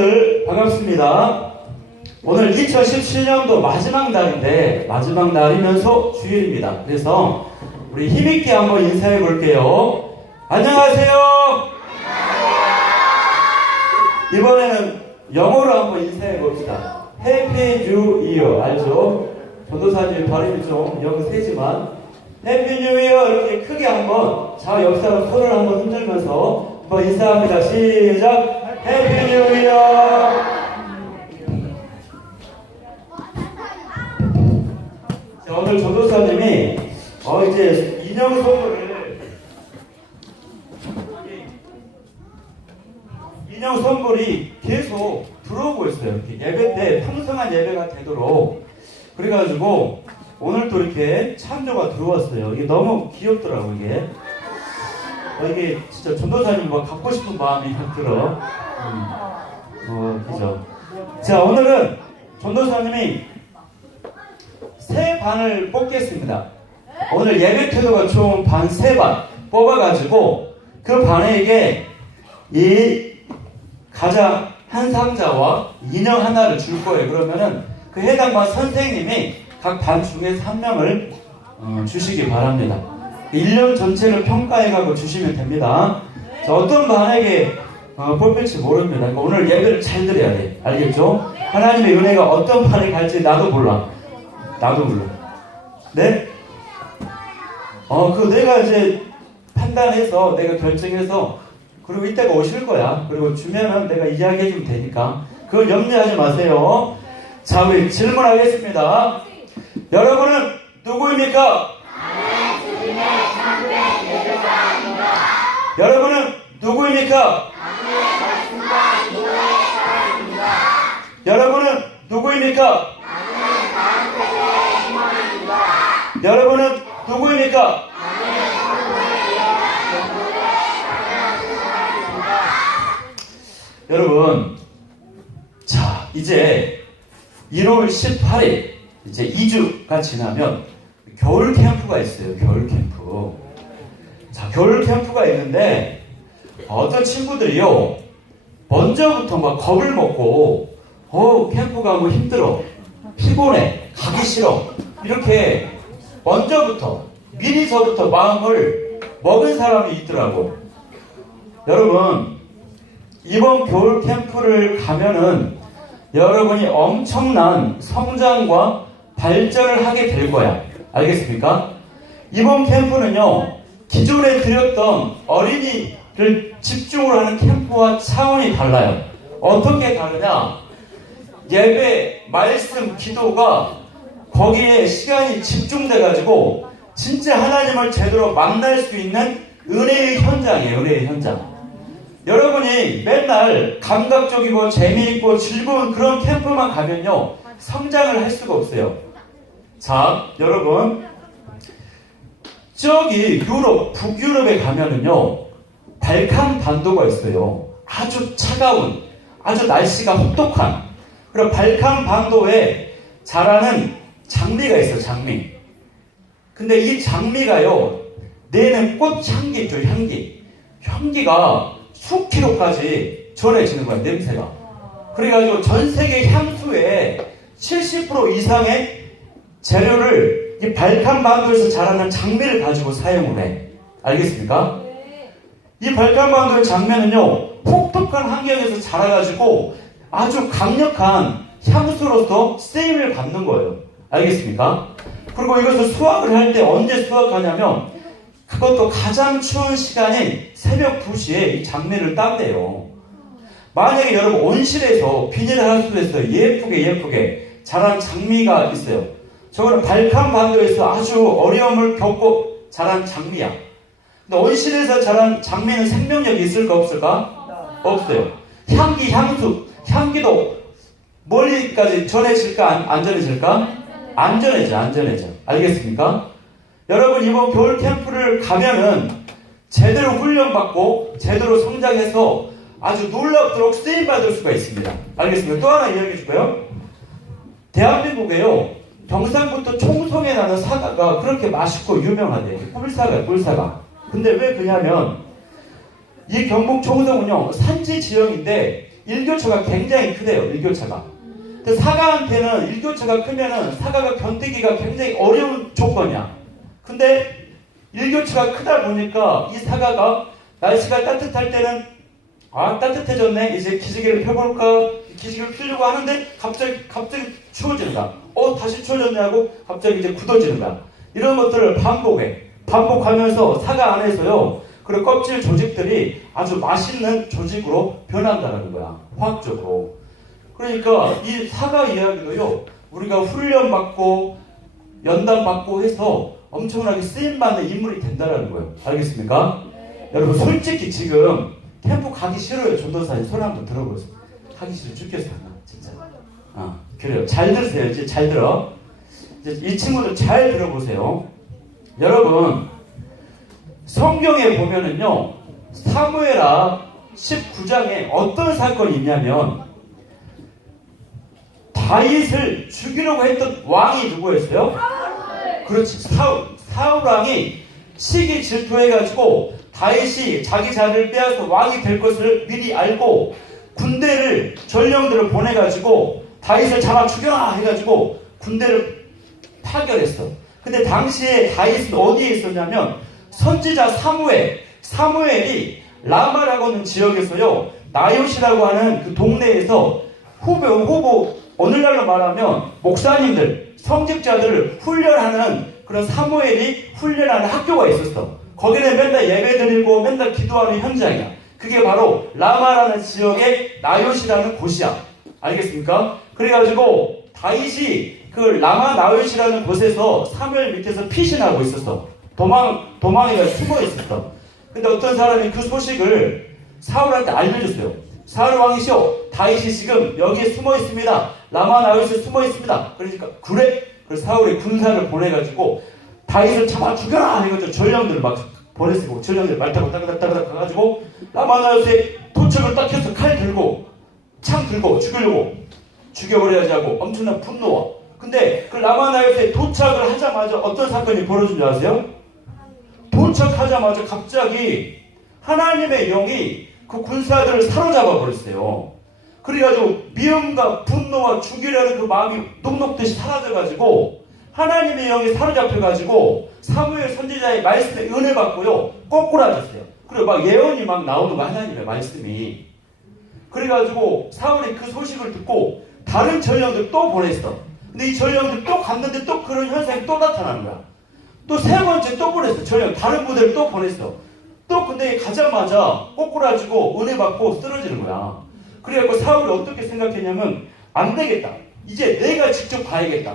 친구들 반갑습니다. 오늘 2017년도 마지막 날인데 마지막 날이면서 주일입니다. 그래서 우리 힘있게 한번 인사해 볼게요. 안녕하세요. 이번에는 영어로 한번 인사해 봅시다. Happy New Year. 알죠? 전도사님 발음이 좀 영어 세지만 Happy New Year 이렇게 크게 한번 좌 옆사람 손을 한번 흔들면서 한번 인사합니다. 시작. Happy New Year. 자, 오늘 전도사님이 이제 인형 선물이 계속 들어오고 있어요. 이렇게 예배 때 풍성한 예배가 되도록. 그래가지고 오늘 또 이렇게 찬조가 들어왔어요. 이게 너무 귀엽더라고 이게. 이게 진짜 전도사님 뭐 갖고 싶은 마음이 확 들어. 그죠. 자, 오늘은 전도사님이 세 반을 뽑겠습니다. 오늘 예배 태도가 좋은 반 세 반 뽑아가지고 그 반에게 이 가장 한 상자와 인형 하나를 줄 거예요. 그러면은 그 해당 반 선생님이 각 반 중에서 한 명을 주시기 바랍니다. 1년 전체를 평가해가고 주시면 됩니다. 자, 어떤 반에게 뽑힐지 모릅니다. 그러니까 오늘 예배를 잘 드려야 돼. 알겠죠? 하나님의 은혜가 어떤 반에 갈지 나도 몰라. 네? 내가 이제 판단해서 내가 결정해서 그리고 이때가 오실 거야. 그리고 주면은 내가 이야기해주면 되니까 그걸 염려하지 마세요. 자, 우리 질문하겠습니다. 여러분은 누구입니까? 여러분은 누구입니까? 여러분은 누구입니까? 여러분은 누구입니까? 여러분, 자, 이제 1월 18일 이제 2주가 지나면 겨울 캠프가 있어요. 겨울 캠프. 자, 겨울 캠프가 있는데 어떤 친구들이요 먼저부터 막 겁을 먹고 캠프 가고 힘들어, 피곤해, 가기 싫어, 이렇게 먼저부터 미리서부터 마음을 먹은 사람이 있더라고. 여러분, 이번 겨울 캠프를 가면은 여러분이 엄청난 성장과 발전을 하게 될 거야. 알겠습니까? 이번 캠프는요, 기존에 드렸던 어린이를 집중으로 하는 캠프와 차원이 달라요. 어떻게 다르냐? 예배, 말씀, 기도가 거기에 시간이 집중돼가지고 진짜 하나님을 제대로 만날 수 있는 은혜의 현장이에요. 은혜의 현장. 여러분이 맨날 감각적이고 재미있고 즐거운 그런 캠프만 가면요 성장을 할 수가 없어요. 자, 여러분, 저기 유럽, 북유럽에 가면은요 발칸 반도가 있어요. 아주 차가운, 아주 날씨가 혹독한 그런 발칸 반도에 자라는 장미가 있어요. 장미. 근데 이 장미가요 내는 꽃향기 있죠. 향기가 수킬로까지 전해지는 거야. 냄새가. 그래가지고 전 세계 향수의 70% 이상의 재료를 이 발칸 반도에서 자라는 장미를 가지고 사용을 해. 알겠습니까? 이 발칸 반도의 장미는요 혹독한 환경에서 자라가지고 아주 강력한 향수로서 쓰임을 받는 거예요. 알겠습니까? 그리고 이것을 수확을 할 때 언제 수확하냐면 그것도 가장 추운 시간인 새벽 2시에 이 장미를 딴대요. 만약에 여러분 온실에서 비닐하우스에서 예쁘게 자란 장미가 있어요. 저거는 발칸 반도에서 아주 어려움을 겪고 자란 장미야. 근데 온실에서 자란 장미는 생명력이 있을까 없을까? 없어요. 향기도 멀리까지 전해질까 안 전해질까? 안전해져. 알겠습니까? 여러분, 이번 겨울 캠프를 가면은 제대로 훈련받고 제대로 성장해서 아주 놀랍도록 쓰임받을 수가 있습니다. 알겠습니까? 또 하나 이야기해 줄까요? 대한민국에요 경상부터 총성에 나는 사과가 그렇게 맛있고 유명하대요. 꿀사과. 근데 왜 그러냐면 이 경북 총성은요 산지 지형인데 일교차가 굉장히 크대요. 일교차가. 근데 사과한테는 일교차가 크면은 사과가 견디기가 굉장히 어려운 조건이야. 근데 일교차가 크다 보니까 이 사과가 날씨가 따뜻할 때는 따뜻해졌네. 이제 기지개를 펴볼까? 기지개를 펴려고 하는데 갑자기 추워지는 거야. 다시 추워졌네 하고 갑자기 이제 굳어지는 거야. 이런 것들을 반복하면서 사과 안에서요. 그리고 껍질 조직들이 아주 맛있는 조직으로 변한다는 거야. 화학적으로. 그러니까 이 사과 이야기도요. 우리가 훈련받고 연단받고 해서 엄청나게 쓰임받는 인물이 된다는 거예요. 알겠습니까? 네. 여러분 솔직히 지금 캠프 가기 싫어요. 전도사님 손 한번 들어보세요. 가기 싫어 죽겠어. 진짜. 그래요. 잘 들으세요. 이제 잘 들어. 이제 이 친구들 잘 들어보세요. 여러분 성경에 보면은요. 사무엘하 19장에 어떤 사건이 있냐면 다윗을 죽이려고 했던 왕이 누구였어요? 그렇지. 사울 왕이 시기 질투해가지고 다윗이 자기 자리를 빼앗아 왕이 될 것을 미리 알고 군대를 전령들을 보내가지고 다윗을 잡아 죽여라 해가지고 군대를 파견했어. 근데 당시에 다윗은 어디에 있었냐면 선지자 사무엘이 라마라고 하는 지역에서요 나요시라고 하는 그 동네에서 후보 오늘날로 말하면 목사님들 성직자들을 훈련하는 그런 사무엘이 훈련하는 학교가 있었어. 거기는 맨날 예배 드리고 맨날 기도하는 현장이야. 그게 바로 라마라는 지역의 나요시라는 곳이야. 알겠습니까? 그래가지고 다윗이 그 라마 나요시라는 곳에서 사무엘 밑에서 피신하고 있었어. 도망이가 숨어 있었어. 근데 어떤 사람이 그 소식을 사울한테 알려줬어요. 사울 왕이시오, 다윗이 지금 여기에 숨어 있습니다. 라마 나요시에 숨어 있습니다. 그러니까 그래? 그래서 사울이 군사를 보내가지고 다윗을 잡아 죽여라 해가지고 전령들을 막 보냈고 전령들 말 타고 따그닥따그닥 가가지고 라마 나요시에 도책을 딱 켜서 칼 들고 창 들고 죽여버려야지 하고 엄청난 분노와. 근데 그 라마 나요시에 도착을 하자마자 어떤 사건이 벌어진 줄 아세요? 도착하자마자 갑자기 하나님의 영이 그 군사들을 사로잡아 버렸어요. 그래가지고 미움과 분노와 죽이려는 그 마음이 녹록듯이 사라져가지고 하나님의 영이 사로잡혀가지고 사무엘 선지자의 말씀에 은혜 받고요 꼬꾸라졌어요. 그리고 막 예언이 막 나오는 거 하나님의 말씀이. 그래가지고 사울이 그 소식을 듣고 다른 전령들 또 보냈어. 근데 이 전령들 또 갔는데 또 그런 현상이 또 나타나는 거야. 또 세 번째 또 보냈어. 전령 다른 부대를 또 보냈어. 또 근데 가자마자 꼬꾸라지고 은혜 받고 쓰러지는 거야. 그래갖고 사울이 어떻게 생각했냐면 안 되겠다. 이제 내가 직접 봐야겠다.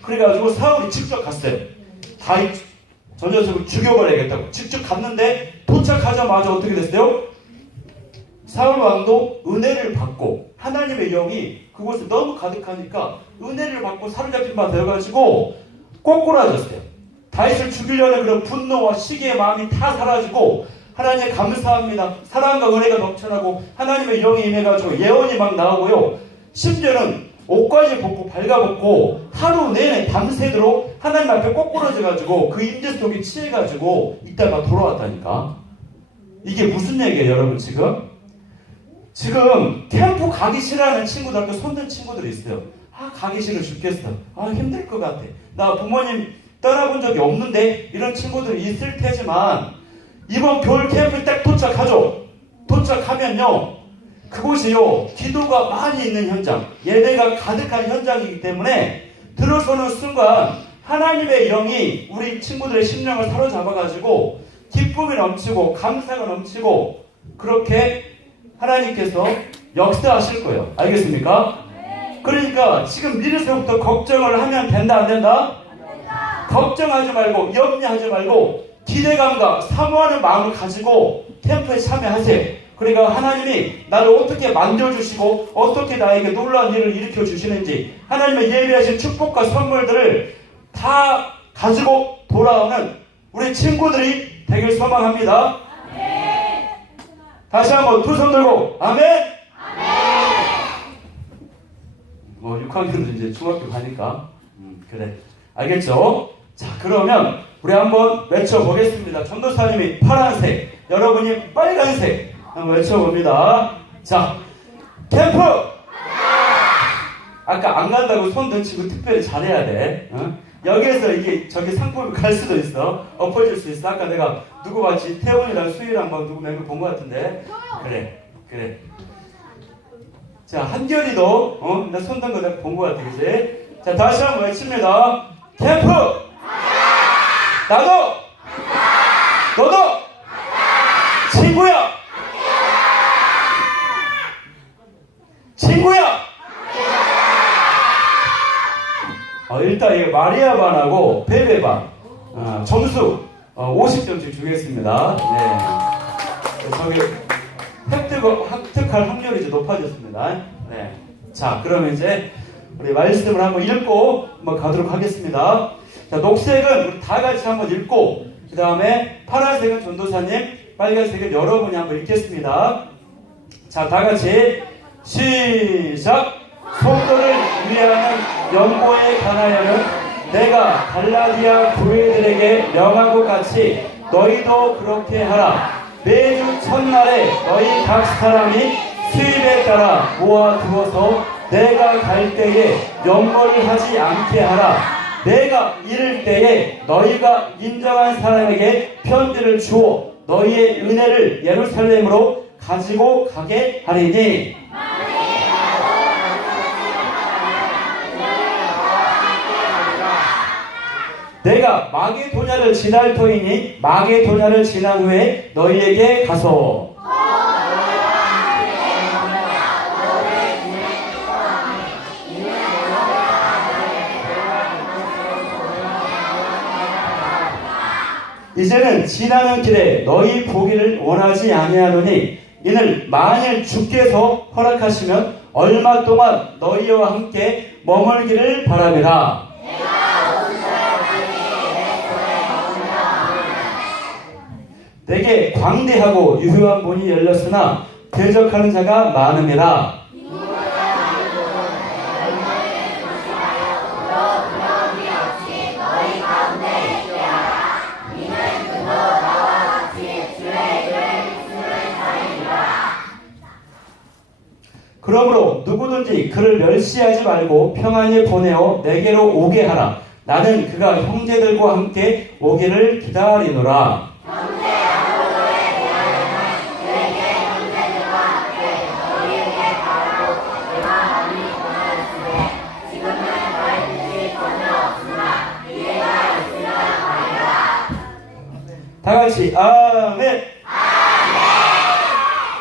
그래가지고 사울이 직접 갔어요. 다윗 저 녀석을 죽여버려야겠다고 직접 갔는데 도착하자마자 어떻게 됐어요? 사울 왕도 은혜를 받고 하나님의 영이 그곳에 너무 가득하니까 은혜를 받고 사로잡힌 바 되어가지고 꼬꾸라졌어요. 다윗을 죽이려는 그런 분노와 시기의 마음이 다 사라지고 하나님 감사합니다. 사랑과 은혜가 넘쳐나고 하나님의 영이 임해가지고 예언이 막 나오고요. 심지어는 옷까지 벗고 발가벗고 하루 내내 밤새도록 하나님 앞에 꼬꾸라져가지고 그 임재 속에 취해가지고 이따가 돌아왔다니까. 이게 무슨 얘기예요 여러분 지금? 지금 캠프 가기 싫어하는 친구들, 손든 친구들이 있어요. 가기 싫어 죽겠어. 힘들 것 같아. 나 부모님 떠나본 적이 없는데 이런 친구들이 있을 테지만 이번 겨울 캠프 딱 도착하죠. 도착하면요 그곳이요 기도가 많이 있는 현장, 예배가 가득한 현장이기 때문에 들어서는 순간 하나님의 영이 우리 친구들의 심령을 사로잡아가지고 기쁨이 넘치고 감사가 넘치고 그렇게 하나님께서 역사하실 거예요. 알겠습니까? 그러니까 지금 미리서부터 걱정을 하면 된다 안 된다? 걱정하지 말고 염려하지 말고 기대감과 사모하는 마음을 가지고 캠프에 참여하세요. 그러니까 하나님이 나를 어떻게 만져주시고 어떻게 나에게 놀라운 일을 일으켜 주시는지 하나님의 예비하신 축복과 선물들을 다 가지고 돌아오는 우리 친구들이 되길 소망합니다. 아멘. 다시 한번 두 손 들고 아멘. 아멘. 6학년도 이제 중학교 가니까 그래 알겠죠? 자 그러면 우리 한번 외쳐보겠습니다. 전도사님이 파란색, 여러분이 빨간색 한번 외쳐봅니다. 자 캠프! 아까 안 간다고 손 던치고 특별히 잘해야 돼. 어? 여기에서 이게 저기 상품이 갈 수도 있어. 엎어질 수 있어. 아까 내가 누구 봤지? 태훈이랑 수희랑 막 누구 몇 명 본 것 같은데. 그래. 자, 한결이도 나 손 든 거 내가 본 것 같아, 그치? 자, 다시 한번 외칩니다. 캠프! 나도! 너도! 친구야! 친구야! 일단 이 마리아 반하고 베베 반 점수 50점씩 주겠습니다. 네. 저기 획득할 확률이 이제 높아졌습니다. 네. 자, 그러면 이제 우리 말씀을 한번 읽고 한번 가도록 하겠습니다. 자, 녹색은 우리 다 같이 한번 읽고, 그 다음에 파란색은 전도사님, 빨간색은 여러분이 한번 읽겠습니다. 자, 다 같이 시작! 성도를 위하는 연보에 관하여는 내가 갈라디아 교회들에게 명한 것 같이 너희도 그렇게 하라. 매주 첫날에 너희 각 사람이 수입에 따라 모아두어서 내가 갈 때에 연보를 하지 않게 하라. 내가 이를 때에 너희가 인정한 사람에게 편지를 주어 너희의 은혜를 예루살렘으로 가지고 가게 하리니. 내가 마게도냐를 지날 터이니 마게도냐를 지난 후에 너희에게 가서 이제는 지나는 길에 너희 보기를 원하지 아니하노니 이는 만일 주께서 허락하시면 얼마 동안 너희와 함께 머물기를 바람이라. 내게 광대하고 유효한 문이 열렸으나 대적하는 자가 많음이라. 그러므로 누구든지 그를 멸시하지 말고 평안히 보내어 내게로 오게 하라. 나는 그가 형제들과 함께 오기를 기다리노라. 다같이 아멘.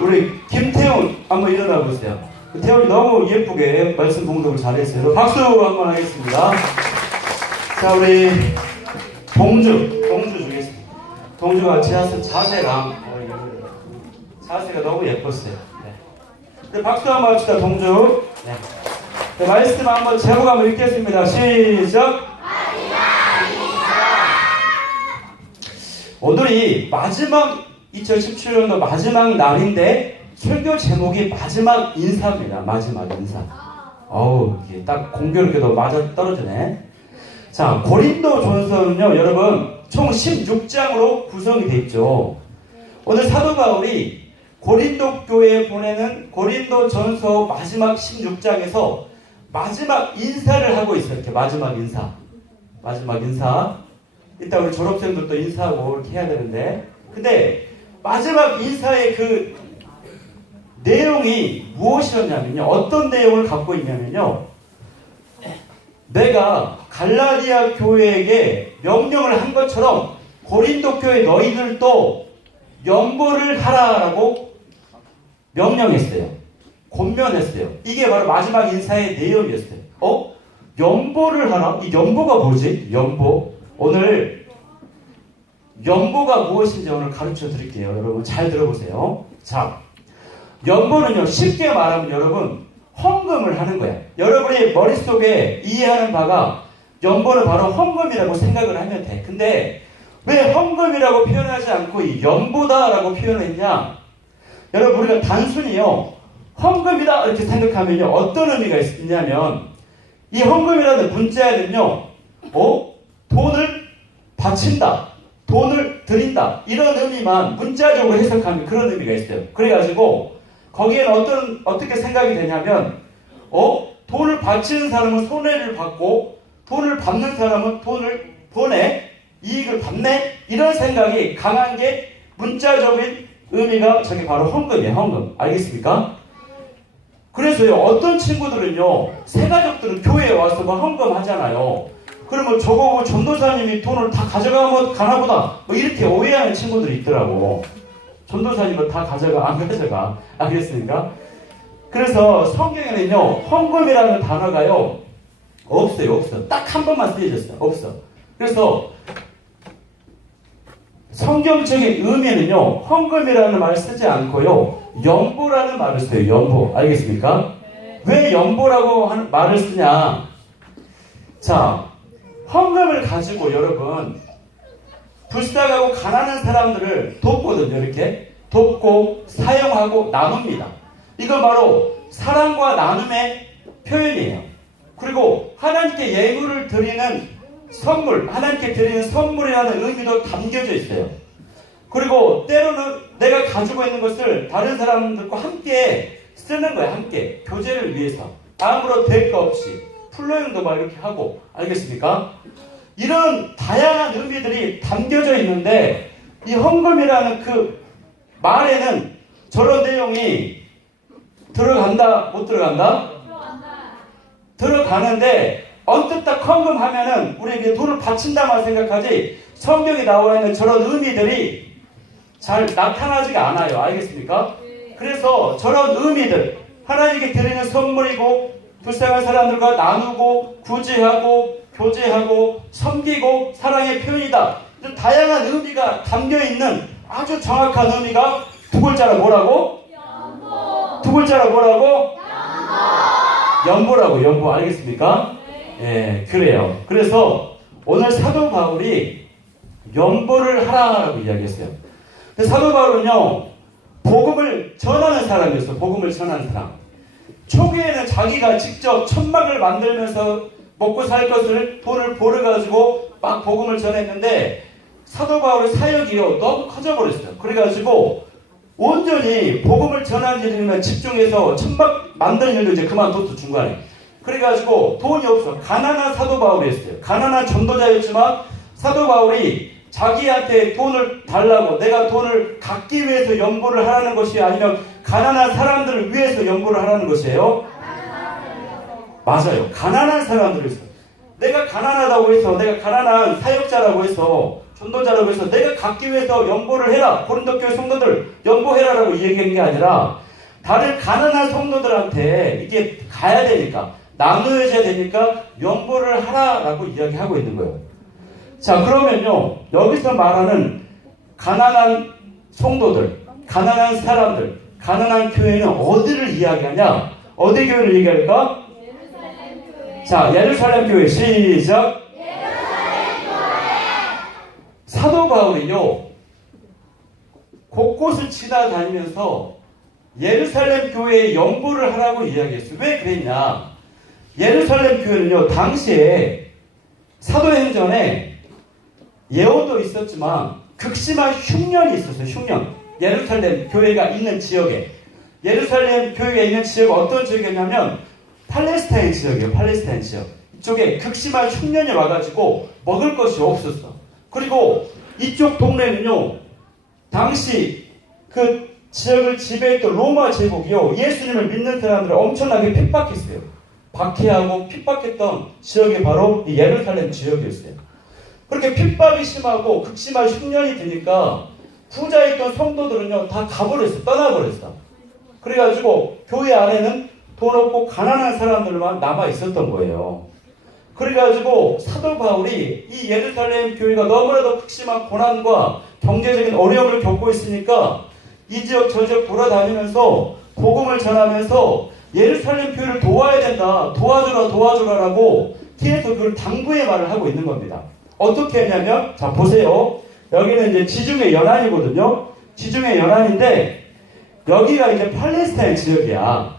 우리 김태훈 한번 일어나 보세요. 태훈이 너무 예쁘게 말씀 봉독을 잘했어요. 박수 한번 하겠습니다. 자, 우리 동주 주겠습니다. 동주가 제하선 자세가 너무 예뻤어요. 네. 박수 한번 합시다. 동주. 네. 네, 말씀 한번 제목 한번 읽겠습니다. 시작. 오늘이 마지막 2017년도 마지막 날인데 설교 제목이 마지막 인사입니다. 마지막 인사. 이게 딱 공교롭게도 맞아 떨어지네. 자, 고린도전서는요, 여러분 총 16장으로 구성이 되어 있죠. 오늘 사도 바울이 고린도 교회에 보내는 고린도전서 마지막 16장에서 마지막 인사를 하고 있어요. 이렇게 마지막 인사. 이따 우리 졸업생들도 인사하고 이렇게 해야 되는데, 근데 마지막 인사의 그 내용이 무엇이었냐면요, 어떤 내용을 갖고 있냐면요, 내가 갈라디아 교회에게 명령을 한 것처럼 고린도 교회 너희들도 연보를 하라라고 명령했어요. 권면했어요. 이게 바로 마지막 인사의 내용이었어요. 연보를 하라? 이 연보가 뭐지? 연보. 오늘 연보가 무엇인지 오늘 가르쳐 드릴게요. 여러분 잘 들어보세요. 자, 연보는요, 쉽게 말하면 여러분 헌금을 하는 거야. 여러분이 머릿속에 이해하는 바가 연보는 바로 헌금이라고 생각을 하면 돼. 근데 왜 헌금이라고 표현하지 않고 이 연보다라고 표현했냐? 여러분, 우리가 단순히요 헌금이다 이렇게 생각하면요, 어떤 의미가 있냐면 이 헌금이라는 문자에는요, 돈을 바친다, 돈을 드린다, 이런 의미만 문자적으로 해석하면 그런 의미가 있어요. 그래가지고 거기에는 어떻게 생각이 되냐면, 돈을 바치는 사람은 손해를 받고, 돈을 받는 사람은 돈을 보내, 이익을 받네? 이런 생각이 강한 게 문자적인 의미가 저게 바로 헌금이에요, 헌금. 알겠습니까? 그래서요, 어떤 친구들은요, 새가족들은 교회에 와서 막 헌금 하잖아요. 그러면 저거 뭐 전도사님이 돈을 다 가져가나 보다. 뭐 이렇게 오해하는 친구들이 있더라고. 전도사님은 다 가져가, 안 가져가. 알겠습니까? 그래서 성경에는요, 헌금이라는 단어가요, 없어요. 딱 한 번만 쓰여졌어요. 없어. 그래서 성경적인 의미는요, 헌금이라는 말을 쓰지 않고요, 연보라는 말을 써요. 연보. 알겠습니까? 왜 연보라고 하는 말을 쓰냐? 자, 헌금을 가지고 여러분, 불쌍하고 가난한 사람들을 돕거든요. 이렇게 돕고 사용하고 나눕니다. 이건 바로 사랑과 나눔의 표현이에요. 그리고 하나님께 예물을 드리는 선물, 하나님께 드리는 선물이라는 의미도 담겨져 있어요. 그리고 때로는 내가 가지고 있는 것을 다른 사람들과 함께 쓰는 거예요. 함께 교제를 위해서 아무런 대가 없이 플로잉도 막 이렇게 하고. 알겠습니까? 이런 다양한 의미들이 담겨져 있는데, 이 헌금이라는 그 말에는 저런 내용이 들어간다, 못 들어간다? 들어가는데, 언뜻 딱 헌금하면은 우리에게 돈을 바친다만 생각하지, 성경에 나와 있는 저런 의미들이 잘 나타나지가 않아요. 알겠습니까? 그래서 저런 의미들, 하나님께 드리는 선물이고, 불쌍한 사람들과 나누고, 구제하고, 교제하고, 섬기고, 사랑의 표현이다. 이런 다양한 의미가 담겨있는 아주 정확한 의미가 두 글자로 뭐라고? 연보. 두 라고 뭐라고? 연보라고, 연보. 알겠습니까? 예, 그래요. 그래서 오늘 사도 바울이 연보를 하라고 이야기했어요. 근데 사도 바울은요, 복음을 전하는 사람이었어요. 복음을 전하는 사람. 초기에는 자기가 직접 천막을 만들면서 먹고 살 것을 돈을 벌어가지고 막 복음을 전했는데, 사도 바울의 사역이요 너무 커져버렸어요. 그래가지고 온전히 복음을 전하는 일에만 집중해서 천막 만드는 일도 이제 그만뒀어, 중간에. 그래가지고 돈이 없어. 가난한 사도 바울이었어요. 가난한 전도자였지만 사도 바울이 자기한테 돈을 달라고, 내가 돈을 갖기 위해서 연보를 하라는 것이 아니면 가난한 사람들을 위해서 연보를 하라는 것이에요? 맞아요. 가난한 사람들을 위해서. 내가 가난하다고 해서, 내가 가난한 사역자라고 해서, 전도자라고 해서 내가 갖기 위해서 연보를 해라, 고린도 교회 성도들 연보해라라고 얘기한 게 아니라, 다른 가난한 성도들한테 이게 가야 되니까, 나누어져야 되니까 연보를 하라라고 이야기하고 있는 거예요. 자, 그러면요, 여기서 말하는 가난한 성도들, 가난한 사람들, 가난한 교회는 어디를 이야기하냐? 어디 교회를 얘기할까? 예루살렘 교회. 자, 예루살렘 교회. 시작. 예루살렘 교회. 사도 바울이요, 곳곳을 지나다니면서 예루살렘 교회에 연보를 하라고 이야기했어요. 왜 그랬냐? 예루살렘 교회는요, 당시에 사도행전에 예언도 있었지만 극심한 흉년이 있었어요. 흉년. 예루살렘 교회가 있는 지역에. 예루살렘 교회가 있는 지역은 어떤 지역이었냐면 팔레스타인 지역이에요. 팔레스타인 지역. 이쪽에 극심한 흉년이 와가지고 먹을 것이 없었어. 그리고 이쪽 동네는요, 당시 그 지역을 지배했던 로마 제국이요, 예수님을 믿는 사람들을 엄청나게 핍박했어요. 박해하고 핍박했던 지역이 바로 이 예루살렘 지역이었어요. 그렇게 핍박이 심하고 극심한 흉년이 드니까 부자였던 성도들은요 다 가버렸어. 떠나버렸어. 그래가지고 교회 안에는 돈 없고 가난한 사람들만 남아 있었던 거예요. 그래가지고 사도 바울이 이 예루살렘 교회가 너무나도 극심한 고난과 경제적인 어려움을 겪고 있으니까 이 지역 저 지역 돌아다니면서 복음을 전하면서 예루살렘 교회를 도와야 된다, 도와줘라라고 뒤에서 그걸 당부의 말을 하고 있는 겁니다. 어떻게 했냐면, 자 보세요. 여기는 이제 지중해 연안이거든요. 지중해 연안인데 여기가 이제 팔레스타인 지역이야.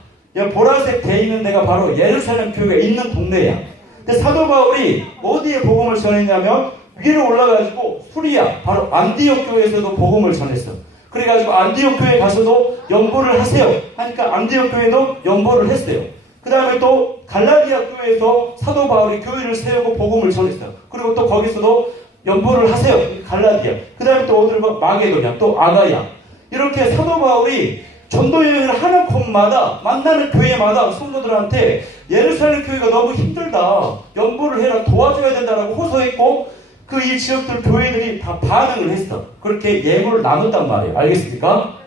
보라색 돼 있는 데가 바로 예루살렘 교회가 있는 동네야. 근데 사도 바울이 어디에 복음을 전했냐면 위로 올라가지고 수리아, 바로 안디옥 교회에서도 복음을 전했어. 그래가지고 안디옥 교회 가서도 연보를 하세요 하니까 안디옥 교회도 연보를 했어요. 그 다음에 또 갈라디아 교회에서 사도 바울이 교회를 세우고 복음을 전했어요. 그리고 또 거기서도 연보를 하세요. 갈라디아. 그 다음에 또 어딜 마게도냐, 또 아가야. 이렇게 사도 바울이 전도 여행을 하는 곳마다 만나는 교회마다 성도들한테 예루살렘 교회가 너무 힘들다, 연보를 해라, 도와줘야 된다라고 호소했고 그 이 지역들 교회들이 다 반응을 했어. 그렇게 예물을 나눴단 말이에요. 알겠습니까?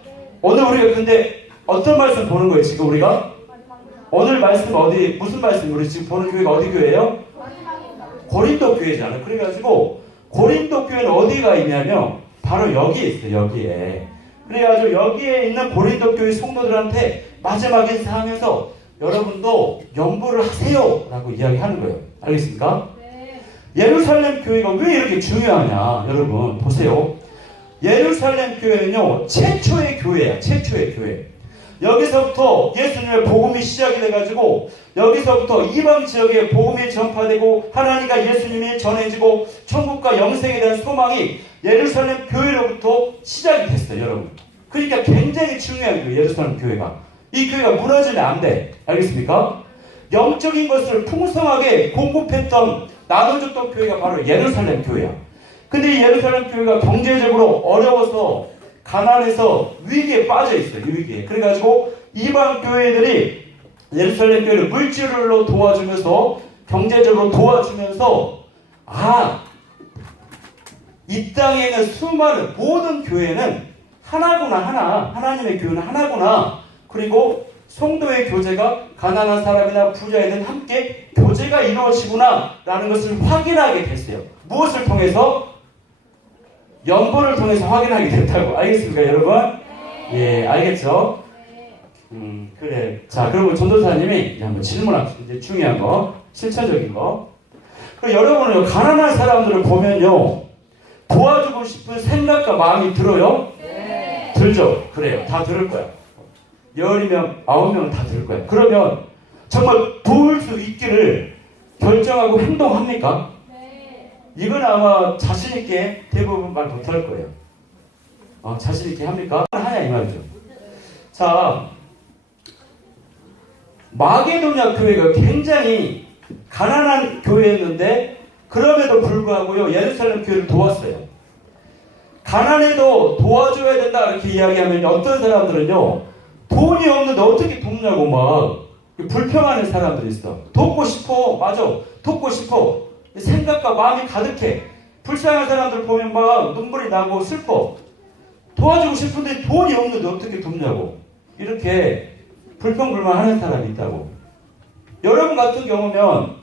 오늘 우리가 근데 어떤 말씀 보는 거예요? 지금 우리가 오늘 말씀 어디 무슨 말씀 우리 지금 보는 교회가 어디 교회예요? 고린도 교회잖아요. 그래가지고 고린도 교회는 어디가 있냐면 바로 여기에 있어요. 여기에. 그래가지고 여기에 있는 고린도 교회 성도들한테 마지막 인사하면서 여러분도 연보를 하세요 라고 이야기하는 거예요. 알겠습니까? 네. 예루살렘 교회가 왜 이렇게 중요하냐 여러분 보세요. 예루살렘 교회는요 최초의 교회야. 최초의 교회. 여기서부터 예수님의 복음이 시작이 돼가지고 여기서부터 이방 지역에 복음이 전파되고 하나님과 예수님이 전해지고 천국과 영생에 대한 소망이 예루살렘 교회로부터 시작이 됐어요. 여러분. 그러니까 굉장히 중요한 교회 예루살렘 교회가. 이 교회가 무너지면 안 돼. 알겠습니까? 영적인 것을 풍성하게 공급했던 나눠줬던 교회가 바로 예루살렘 교회야. 근데 이 예루살렘 교회가 경제적으로 어려워서 가난해서 위기에 빠져 있어요. 위기에. 그래가지고 이방 교회들이 예루살렘 교회를 물질로 도와주면서 경제적으로 도와주면서 이 땅에 있는 수많은 모든 교회는 하나구나. 하나님의 교회는 하나구나. 그리고 성도의 교제가 가난한 사람이나 부자이든 함께 교제가 이루어지구나 라는 것을 확인하게 됐어요. 무엇을 통해서? 연보를 통해서 확인하게 됐다고. 알겠습니까 여러분? 예, 알겠죠? 그래. 자, 그러면 전도사님이 한번 질문합시다. 이제 중요한 거, 실천적인 거. 그리고 여러분은 가난한 사람들을 보면요 도와주고 싶은 생각과 마음이 들어요? 네. 들죠? 그래요. 다 들을 거야. 10이면 9명은 다 들을 거야. 그러면 정말 도울 수 있기를 결정하고 행동합니까? 네. 이건 아마 자신있게 대부분 말 못할 거예요. 자신있게 합니까? 하냐 이 말이죠. 자, 마게도냐 교회가 굉장히 가난한 교회였는데 그럼에도 불구하고요 예루살렘 교회를 도왔어요. 가난해도 도와줘야 된다 이렇게 이야기하면 어떤 사람들은요 돈이 없는데 어떻게 돕냐고 막 불평하는 사람들이 있어. 돕고 싶어. 맞아. 돕고 싶어. 생각과 마음이 가득해. 불쌍한 사람들 보면 막 눈물이 나고 슬퍼. 도와주고 싶은데 돈이 없는데 어떻게 돕냐고. 이렇게 불평불만하는 사람이 있다고. 여러분 같은 경우면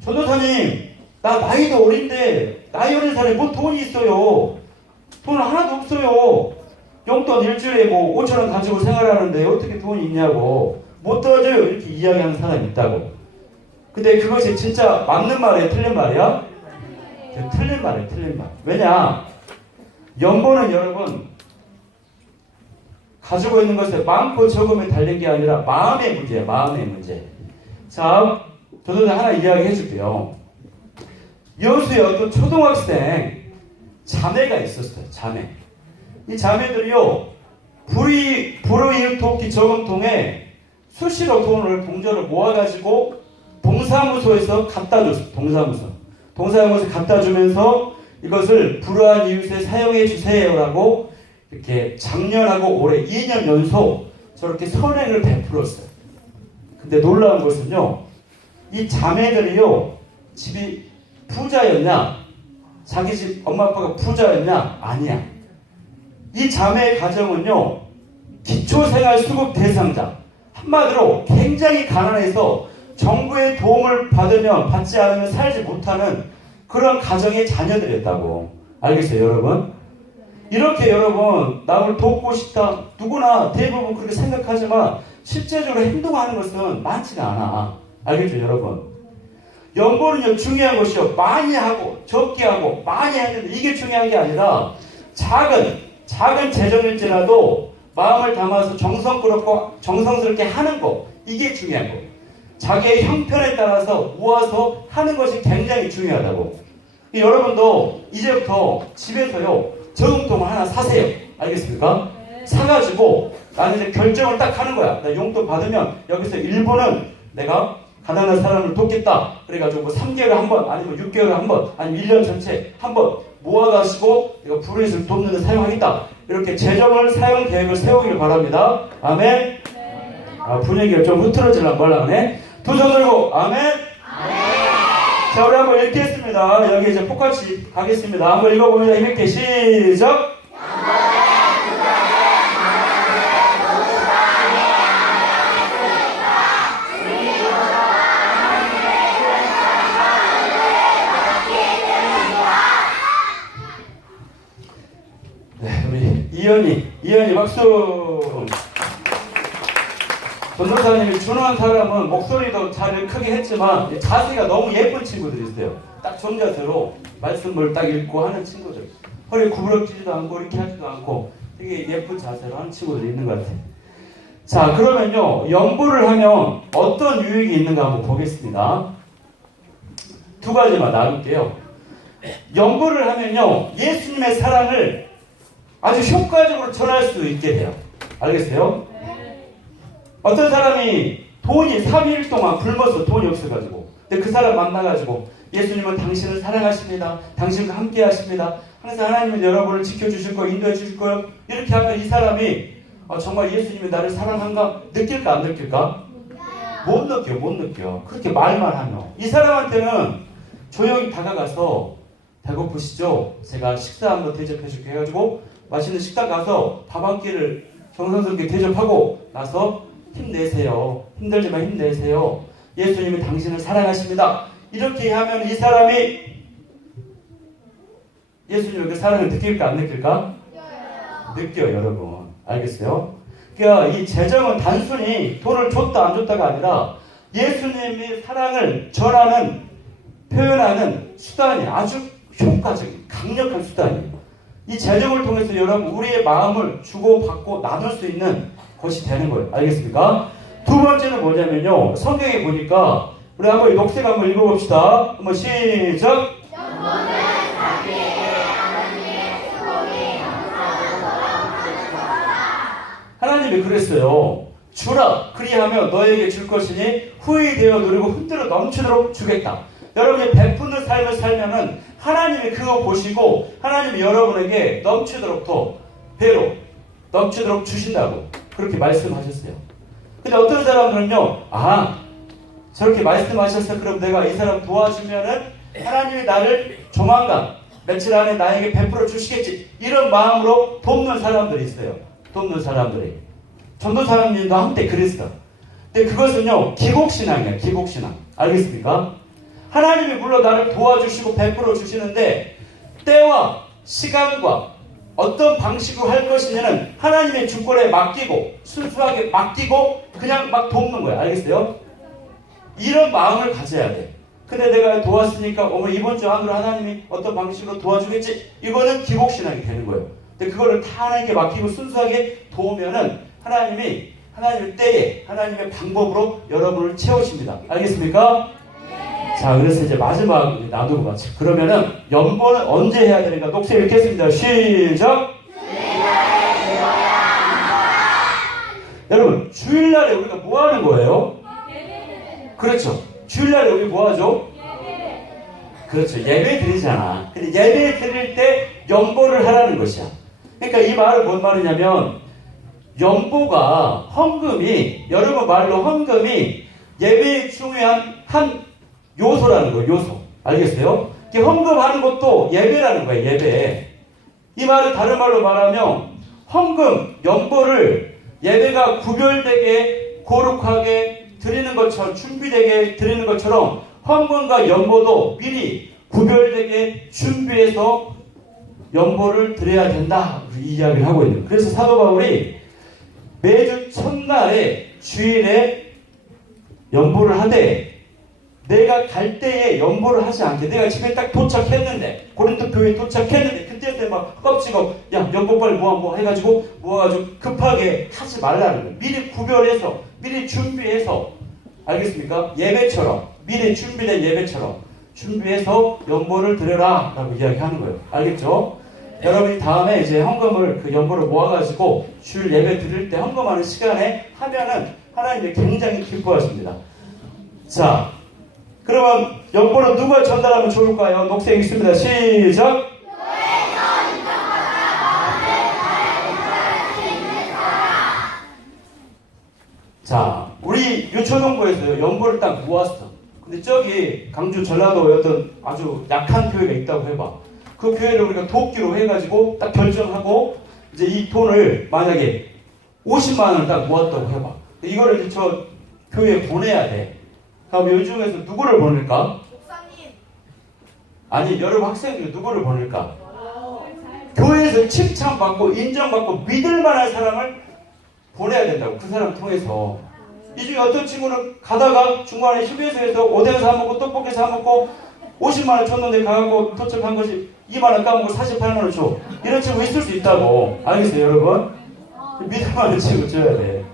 전도사님 나 나이도 어린데 나이 어린 사람이 뭐 돈이 있어요. 돈 하나도 없어요. 용돈 일주일에 5,000원 가지고 생활하는데 어떻게 돈이 있냐고. 못 도와줘요. 이렇게 이야기하는 사람이 있다고. 근데 그것이 진짜 맞는 말이에요? 틀린 말이야? 틀린 말이에요. 틀린 말. 왜냐? 연보는 여러분 가지고 있는 것에 많고 적음에 달린 게 아니라 마음의 문제예요. 마음의 문제. 자, 저도 하나 이야기해 줄게요. 여수에 어떤 초등학생 자매가 있었어요. 자매. 이 자매들이요 불우이웃돕기 저금통에 수시로 돈을 동전을 모아가지고 동사무소에서 갖다 줬어요. 동사무소에 갖다 주면서 이것을 불우한 이웃에 사용해 주세요라고 이렇게 작년하고 올해 2년 연속 저렇게 선행을 베풀었어요. 근데 놀라운 것은요 이 자매들이요 집이 부자였냐 자기 집 엄마 아빠가 부자였냐 아니야. 이 자매의 가정은요 기초생활수급 대상자 한마디로 굉장히 가난해서 정부의 도움을 받지 않으면 살지 못하는 그런 가정의 자녀들이었다고. 알겠어요 여러분? 이렇게 여러분 남을 돕고 싶다 누구나 대부분 그렇게 생각하지만 실제적으로 행동하는 것은 많지가 않아. 알겠죠 여러분? 연보는요 중요한 것이요 많이 하고 적게 하고 많이 했는데 이게 중요한 게 아니라 작은 재정일지라도 마음을 담아서 정성스럽게 하는 거 이게 중요한 거. 자기의 형편에 따라서 모아서 하는 것이 굉장히 중요하다고. 여러분도 이제부터 집에서요 저금통을 하나 사세요. 알겠습니까? 사가지고 나는 이제 결정을 딱 하는 거야. 나 용돈 받으면 여기서 일부는 내가 가난한 사람을 돕겠다. 그래가지고 뭐 3개월에 한 번, 아니면 6개월에 한 번, 아니면 1년 전체 한 번 모아가지고 내가 불의를 돕는 데 사용하겠다. 이렇게 재정을 사용 계획을 세우기를 바랍니다. 아멘. 분위기가 좀 흐트러지려고 하네. 두 손 들고 아멘. 자, 우리 한번 읽겠습니다. 여기 이제 똑같이 가겠습니다. 한번 읽어봅니다. 힘있게 시작. 네, 우리 이현이 박수. 전도사님이 준호한 사람은 목소리도 잘 크게 했지만 자세가 너무 예쁜 친구들이 있어요. 딱 정자세로 말씀을 딱 읽고 하는 친구들. 허리 구부러지지도 않고 이렇게 하지도 않고 되게 예쁜 자세로 하는 친구들이 있는 것 같아요. 자, 그러면요, 연보를 하면 어떤 유익이 있는가 한번 보겠습니다. 두 가지만 나눌게요. 연보를 하면요, 예수님의 사랑을 아주 효과적으로 전할 수 있게 돼요. 알겠어요? 어떤 사람이 돈이 3일 동안 굶어서 돈이 없어가지고, 근데 그 사람 만나가지고 예수님은 당신을 사랑하십니다. 당신과 함께 하십니다. 항상 하나님은 여러분을 지켜주실 거예요. 인도해 주실 거예요. 이렇게 하면 이 사람이 정말 예수님이 나를 사랑한가 느낄까 안 느낄까? 못 느껴. 그렇게 말만 하면. 이 사람한테는 조용히 다가가서 배고프시죠? 제가 식사 한번 대접해 줄게 해가지고 맛있는 식당 가서 밥 한 끼를 정성스럽게 대접하고 나서 힘내세요. 힘들지만 힘내세요. 예수님이 당신을 사랑하십니다. 이렇게 하면 이 사람이 예수님의 그 사랑을 느낄까 안 느낄까? 느껴요, 여러분. 알겠어요? 그러니까 이 재정은 단순히 돈을 줬다 안 줬다가 아니라 예수님의 사랑을 전하는, 표현하는 수단이 아주 효과적인, 강력한 수단이에요. 이 재정을 통해서 여러분 우리의 마음을 주고받고 나눌 수 있는 것이 되는 거예요. 알겠습니까? 두 번째는 뭐냐면요, 성경에 보니까 우리 한번 녹색 한번 읽어봅시다. 한번 시작. 하나님이 그랬어요. 주라, 그리하면 너에게 줄 것이니 후히 되어 누리고 흔들어 넘치도록 주겠다. 여러분이 베푸는 삶을 살면은 하나님이 그거 보시고 하나님이 여러분에게 넘치도록 더 배로 넘치도록 주신다고 그렇게 말씀하셨어요. 근데 어떤 사람들은요, 저렇게 말씀하셨어, 그럼 내가 이 사람 도와주면은 하나님이 나를 조만간 며칠 안에 나에게 베풀어 주시겠지, 이런 마음으로 돕는 사람들이 있어요. 돕는 사람들이. 전도사님도 한때 그랬어. 근데 그것은요, 기복신앙이에요. 기복신앙. 알겠습니까? 하나님이 물론 나를 도와주시고 베풀어 주시는데 때와 시간과 어떤 방식으로 할 것이냐는 하나님의 주권에 맡기고 순수하게 맡기고 그냥 막 돕는 거야. 알겠어요? 이런 마음을 가져야 돼. 근데 내가 도왔으니까 이번 주 안으로 하나님이 어떤 방식으로 도와주겠지, 이거는 기복신앙이 되는 거예요. 근데 그거를 다 하나님께 맡기고 순수하게 도우면은 하나님의 때에 하나님의 방법으로 여러분을 채우십니다. 알겠습니까? 자, 그래서 이제 마지막 나누고 마치. 그러면은 연보는 언제 해야 되는가? 녹색 읽겠습니다. 시작. 여러분, 주일날에 우리가 뭐 하는 거예요? 그렇죠. 주일날에 우리 뭐 하죠? 그렇죠. 예배 드리잖아. 근데 예배 드릴 때 연보를 하라는 것이야. 그러니까 이 말은 뭔 말이냐면, 연보가, 헌금이, 여러분 말로 헌금이 예배의 중요한 한 요소라는 거예요. 요소. 알겠어요? 헌금하는 것도 예배라는 거예요. 예배. 이 말을 다른 말로 말하면 헌금, 연보를 예배가 구별되게 거룩하게 드리는 것처럼, 준비되게 드리는 것처럼 헌금과 연보도 미리 구별되게 준비해서 연보를 드려야 된다, 이 이야기를 하고 있는 거예요. 그래서 사도 바울이 매주 첫날에 주일에 연보를 하되 내가 갈 때에 연보를 하지 않게, 내가 집에 딱 도착했는데, 고린도 교회에 도착했는데 그때 막 껍지고 야 연보 빨리 모아 해가지고 모아가지고 급하게 하지 말라는 거예요. 미리 구별해서, 미리 준비해서, 알겠습니까? 예배처럼, 미리 준비된 예배처럼 준비해서 연보를 드려라 라고 이야기하는 거예요. 알겠죠? 여러분이 다음에 이제 헌금을 그 연보를 모아가지고 주일 예배 드릴 때 헌금하는 시간에 하면은 하나님이 굉장히 기뻐하십니다. 자, 그러면 연보를 누가 전달하면 좋을까요? 녹색 읽습니다. 시작! 자, 우리 유초동부에서요, 연보를 딱 모았어. 근데 저기 강주 전라도에 어떤 아주 약한 교회가 있다고 해봐. 그 교회를 우리가 돕기로 해가지고 딱 결정하고 이제 이 돈을 만약에 50만 원을 딱 모았다고 해봐. 이거를 이제 저 교회에 보내야 돼. 그럼 이 중에서 누구를 보낼까? 목사님. 아니, 여러분 학생들이 누구를 보낼까? 교회에서 칭찬받고 인정받고 믿을 만한 사람을 보내야 된다고. 그 사람 통해서. 이 중에 어떤 친구는 가다가 중간에 휴게소에서 오뎅 사 먹고 떡볶이 사 먹고 50만 원 줬는데 가갖고 도착한 것이 2만 원 까먹고 48만 원 줘. 이런 친구 있을 수 있다고. 알겠어요, 여러분? 믿을 만한 친구 줘야 돼.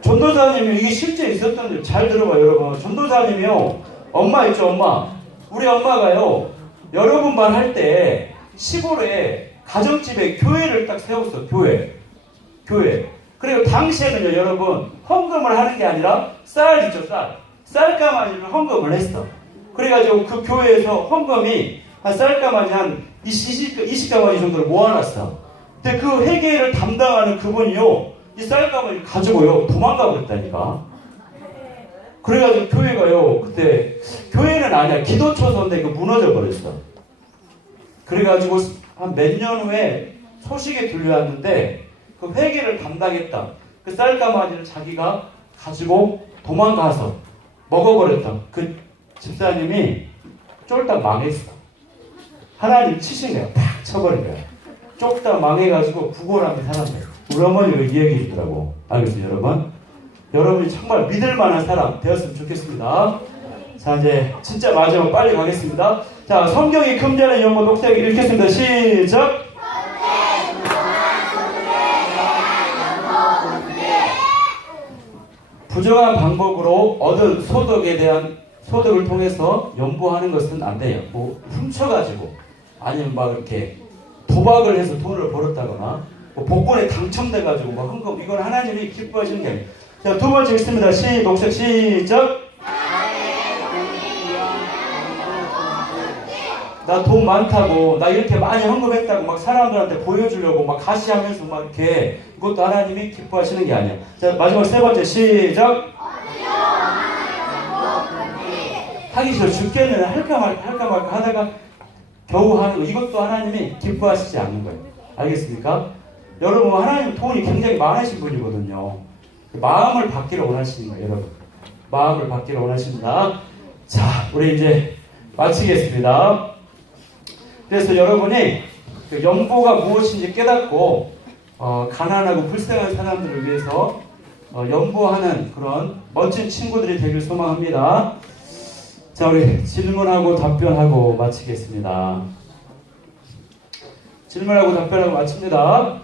전도사님이 이게 실제 있었던 일 잘 들어봐, 여러분. 전도사님이요, 엄마 있죠, 엄마. 우리 엄마가요, 여러분만 할 때 시골에 가정집에 교회를 딱 세웠어. 교회. 그리고 당시에는요, 여러분, 헌금을 하는 게 아니라 쌀 있죠, 쌀가마니를 헌금을 했어. 그래가지고 그 교회에서 헌금이 한 쌀가마니 한 20가마니 정도를 모아놨어. 근데 그 회계를 담당하는 그분이요, 이 쌀가마니를 가지고요, 도망가 버렸다니까. 그래가지고 교회가요, 그때, 교회는 아니야, 기도처소인데 그 무너져 버렸어. 그래가지고 한 몇 년 후에 소식이 들려왔는데, 그 회계를 담당했다. 그 쌀가마니를 자기가 가지고 도망가서 먹어버렸다. 그 집사님이 쫄딱 망했어. 하나님 치신 거야. 팍 쳐버린 거야. 쫄딱 망해가지고 구걸하는 사람들. 우리 어머니가 이 얘기 해주더라고. 알겠어요, 여러분? 여러분이 정말 믿을 만한 사람 되었으면 좋겠습니다. 자, 이제 진짜 마지막 빨리 가겠습니다. 자, 성경이 금전의 연보 녹색 읽겠습니다. 시작! 부정한 방법으로 얻은 소득에 대한 소득을 통해서 연보하는 것은 안 돼요. 뭐 훔쳐가지고 아니면 막 이렇게 도박을 해서 돈을 벌었다거나 뭐 복권에 당첨돼가지고 막 헌금, 이건 하나님이 기뻐하시는 게 아니에요. 자, 두 번째 읽습니다. 녹색 시작. 나 돈 많다고, 나 이렇게 많이 헌금했다고 막 사람들한테 보여주려고 막 가시하면서 막 이렇게, 그것도 하나님이 기뻐하시는 게 아니야. 자, 마지막 세 번째 시작. 하기 싫어 죽겠네. 할까 말까 하다가 겨우 하는 거, 이것도 하나님이 기뻐하시지 않는 거예요. 알겠습니까? 여러분, 하나님 돈이 굉장히 많으신 분이거든요. 마음을 받기를 원하시는 거예요, 여러분. 마음을 받기를 원하십니다. 자, 우리 이제 마치겠습니다. 그래서 여러분이 그 연보가 무엇인지 깨닫고 가난하고 불쌍한 사람들을 위해서 연보하는 그런 멋진 친구들이 되길 소망합니다. 자, 우리 질문하고 답변하고 마치겠습니다. 질문하고 답변하고 마칩니다.